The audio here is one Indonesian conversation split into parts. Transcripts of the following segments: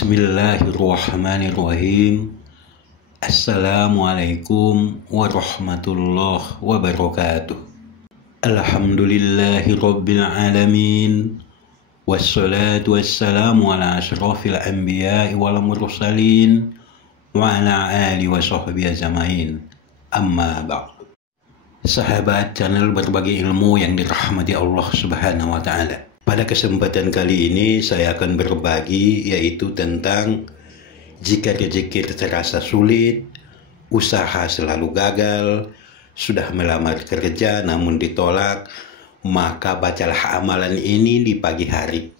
Bismillahirrahmanirrahim. Assalamualaikum warahmatullahi wabarakatuh. Alhamdulillahi rabbil alamin. Wassalatu wassalamu ala ashrafil anbiya'i wal mursalin wa ala alihi wa sahbihi ajma'in. Amma ba'd. Sahabat channel berbagi ilmu yang dirahmati Allah Subhanahu wa taala. Pada kesempatan kali ini saya akan berbagi yaitu tentang jika rezeki terasa sulit, usaha selalu gagal, sudah melamar kerja namun ditolak, maka bacalah amalan ini di pagi hari.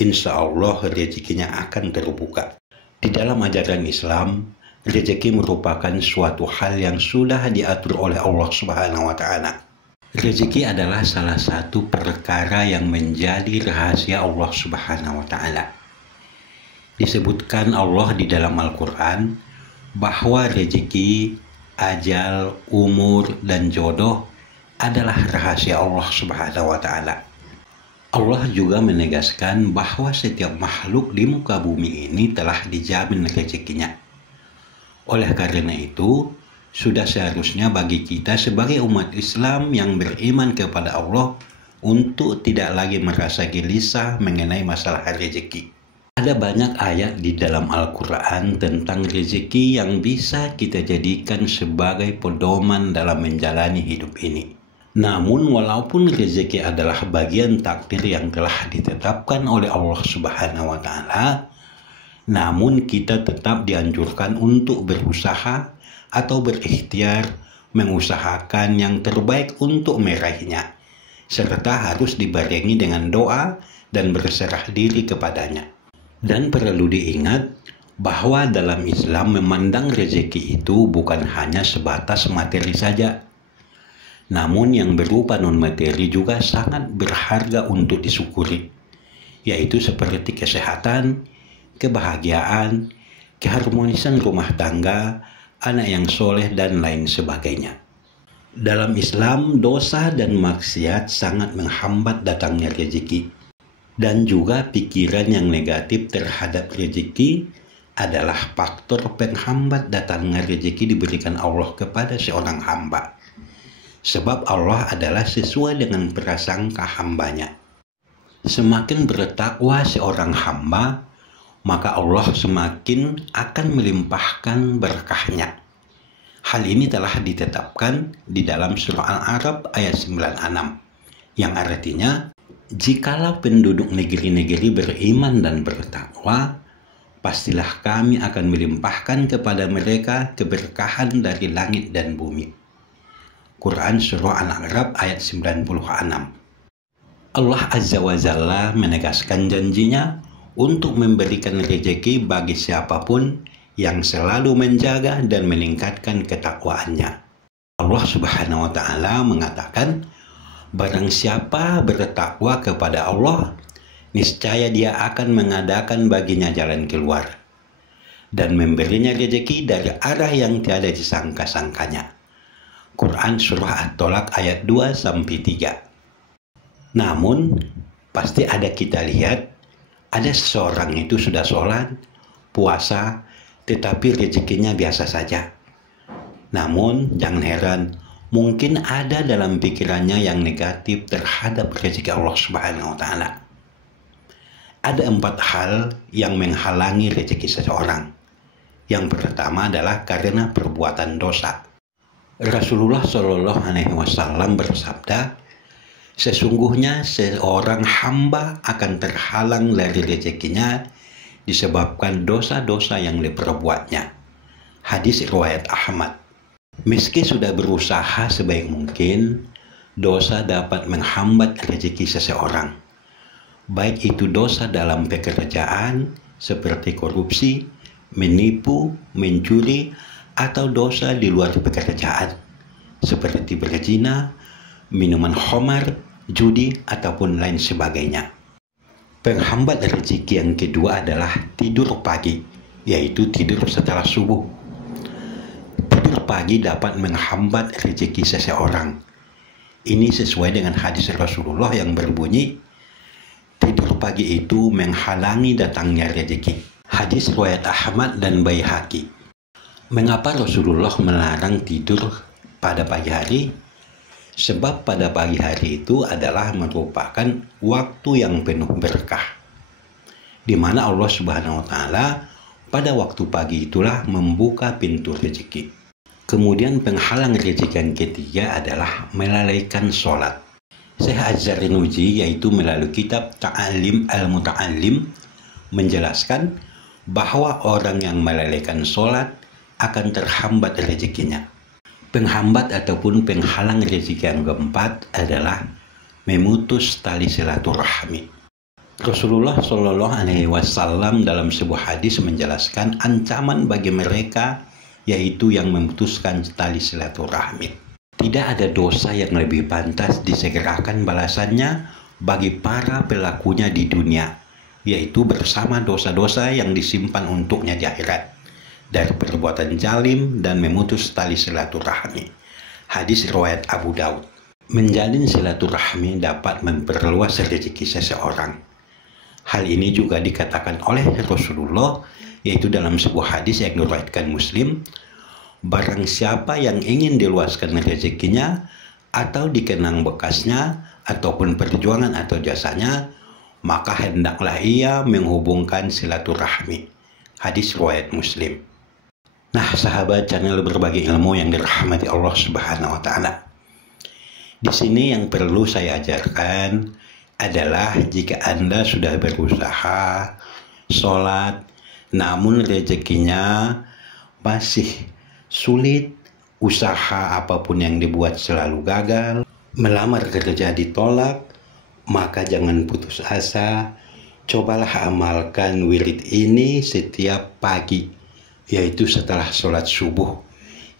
Insya Allah rezekinya akan terbuka. Di dalam ajaran Islam, rezeki merupakan suatu hal yang sudah diatur oleh Allah Subhanahu wa taala. Rezeki adalah salah satu perkara yang menjadi rahasia Allah Subhanahu wa taala. Disebutkan Allah di dalam Al-Qur'an bahwa rezeki, ajal, umur, dan jodoh adalah rahasia Allah Subhanahu wa taala. Allah juga menegaskan bahwa setiap makhluk di muka bumi ini telah dijamin rezekinya. Oleh karena itu, sudah seharusnya bagi kita sebagai umat Islam yang beriman kepada Allah untuk tidak lagi merasa gelisah mengenai masalah rezeki. Ada banyak ayat di dalam Al-Quran tentang rezeki yang bisa kita jadikan sebagai pedoman dalam menjalani hidup ini. Namun walaupun rezeki adalah bagian takdir yang telah ditetapkan oleh Allah Subhanahu wa taala, namun kita tetap dianjurkan untuk berusaha atau berikhtiar mengusahakan yang terbaik untuk meraihnya, serta harus dibarengi dengan doa dan berserah diri kepadanya. Dan perlu diingat bahwa dalam Islam memandang rezeki itu bukan hanya sebatas materi saja, namun yang berupa non-materi juga sangat berharga untuk disyukuri, yaitu seperti kesehatan, kebahagiaan, keharmonisan rumah tangga, anak yang soleh, dan lain sebagainya. Dalam Islam, dosa dan maksiat sangat menghambat datangnya rezeki. Dan juga pikiran yang negatif terhadap rezeki adalah faktor penghambat datangnya rezeki diberikan Allah kepada seorang hamba. Sebab Allah adalah sesuai dengan prasangka hambanya. Semakin bertakwa seorang hamba, maka Allah semakin akan melimpahkan berkahnya. Hal ini telah ditetapkan di dalam surah Al-A'raf ayat 96, yang artinya, jikalau penduduk negeri-negeri beriman dan bertakwa, pastilah kami akan melimpahkan kepada mereka keberkahan dari langit dan bumi. Quran surah Al-A'raf ayat 96. Allah Azza wa Jalla menegaskan janjinya untuk memberikan rezeki bagi siapapun yang selalu menjaga dan meningkatkan ketakwaannya. Allah Subhanahu wa taala mengatakan, barang siapa bertakwa kepada Allah, niscaya Dia akan mengadakan baginya jalan keluar dan memberinya rezeki dari arah yang tiada disangka-sangkanya. Quran surah At-Tolak ayat 2-3. Namun, pasti ada kita lihat ada seseorang itu sudah sholat, puasa, tetapi rezekinya biasa saja. Namun jangan heran, mungkin ada dalam pikirannya yang negatif terhadap rezeki Allah Subhanahu wa taala. Ada 4 hal yang menghalangi rezeki seseorang. Yang pertama adalah karena perbuatan dosa. Rasulullah Shallallahu Alaihi Wasallam bersabda, sesungguhnya seorang hamba akan terhalang dari rezekinya disebabkan dosa-dosa yang diperbuatnya. Hadis riwayat Ahmad. Meski sudah berusaha sebaik mungkin, dosa dapat menghambat rezeki seseorang. Baik itu dosa dalam pekerjaan seperti korupsi, menipu, mencuri, atau dosa di luar pekerjaan seperti berzina, minuman khamar, judi, ataupun lain sebagainya. Penghambat rezeki yang kedua adalah tidur pagi, yaitu tidur setelah subuh. Tidur pagi dapat menghambat rezeki seseorang. Ini sesuai dengan hadis Rasulullah yang berbunyi, tidur pagi itu menghalangi datangnya rezeki. Hadis riwayat Ahmad dan Baihaqi. Mengapa Rasulullah melarang tidur pada pagi hari? Sebab pada pagi hari itu adalah merupakan waktu yang penuh berkah, di mana Allah Subhanahu wa Ta'ala pada waktu pagi itulah membuka pintu rezeki. Kemudian penghalang rezeki yang ketiga adalah melalaikan sholat. Syekh Az-Zarnuji, yaitu melalui kitab Ta'alim Al-Muta'alim, menjelaskan bahwa orang yang melalaikan sholat akan terhambat rezekinya. Penghambat ataupun penghalang rezeki yang keempat adalah memutus tali silaturahmi. Rasulullah Shallallahu Alaihi Wasallam dalam sebuah hadis menjelaskan ancaman bagi mereka, yaitu yang memutuskan tali silaturahmi. Tidak ada dosa yang lebih pantas disegerakan balasannya bagi para pelakunya di dunia, yaitu bersama dosa-dosa yang disimpan untuknya di akhirat, dari perbuatan zalim dan memutus tali silaturahmi. Hadis riwayat Abu Daud. Menjalin silaturahmi dapat memperluas rezeki seseorang. Hal ini juga dikatakan oleh Rasulullah, yaitu dalam sebuah hadis yang diriwayatkan Muslim, barang siapa yang ingin diluaskan rezekinya atau dikenang bekasnya ataupun perjuangan atau jasanya, maka hendaklah ia menghubungkan silaturahmi. Hadis riwayat Muslim. Nah, sahabat channel berbagi ilmu yang dirahmati Allah Subhanahu wa Ta'ala. Di sini yang perlu saya ajarkan adalah jika Anda sudah berusaha sholat namun rezekinya masih sulit, usaha apapun yang dibuat selalu gagal, melamar kerja ditolak, maka jangan putus asa. Cobalah amalkan wirid ini setiap pagi, yaitu setelah sholat subuh,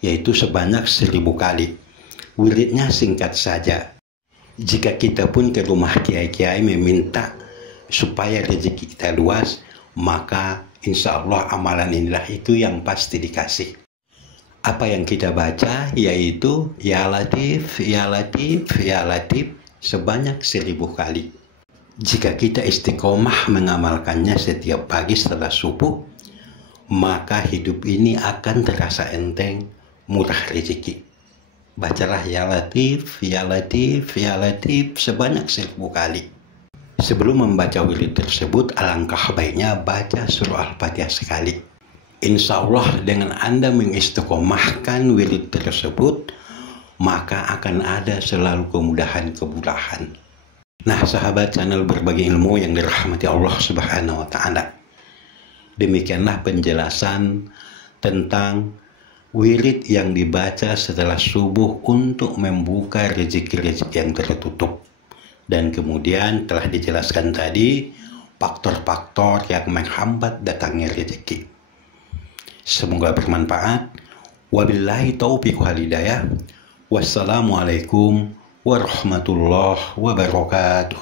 yaitu sebanyak 1000 kali. Wiridnya singkat saja. Jika kita pun ke rumah kiai-kiai meminta supaya rezeki kita luas, maka insya Allah amalan inilah itu yang pasti dikasih. Apa yang kita baca yaitu Ya Latif, Ya Latif, Ya Latif sebanyak 1000 kali. Jika kita istiqomah mengamalkannya setiap pagi setelah subuh, maka hidup ini akan terasa enteng, murah rezeki. Bacalah Ya Latif, Ya Latif, Ya Latif sebanyak 1000 kali. Sebelum membaca wirid tersebut, alangkah baiknya baca surah Al-Fatihah sekali. Insya Allah dengan Anda mengistiqomahkan wirid tersebut, maka akan ada selalu kemudahan-kemudahan. Nah, sahabat channel berbagi ilmu yang dirahmati Allah Subhanahu wa Ta'ala, demikianlah penjelasan tentang wirid yang dibaca setelah subuh untuk membuka rezeki-rezeki yang tertutup. Dan kemudian telah dijelaskan tadi faktor-faktor yang menghambat datangnya rezeki. Semoga bermanfaat. Wabillahi taufiq wal hidayah. Wassalamualaikum warahmatullahi wabarakatuh.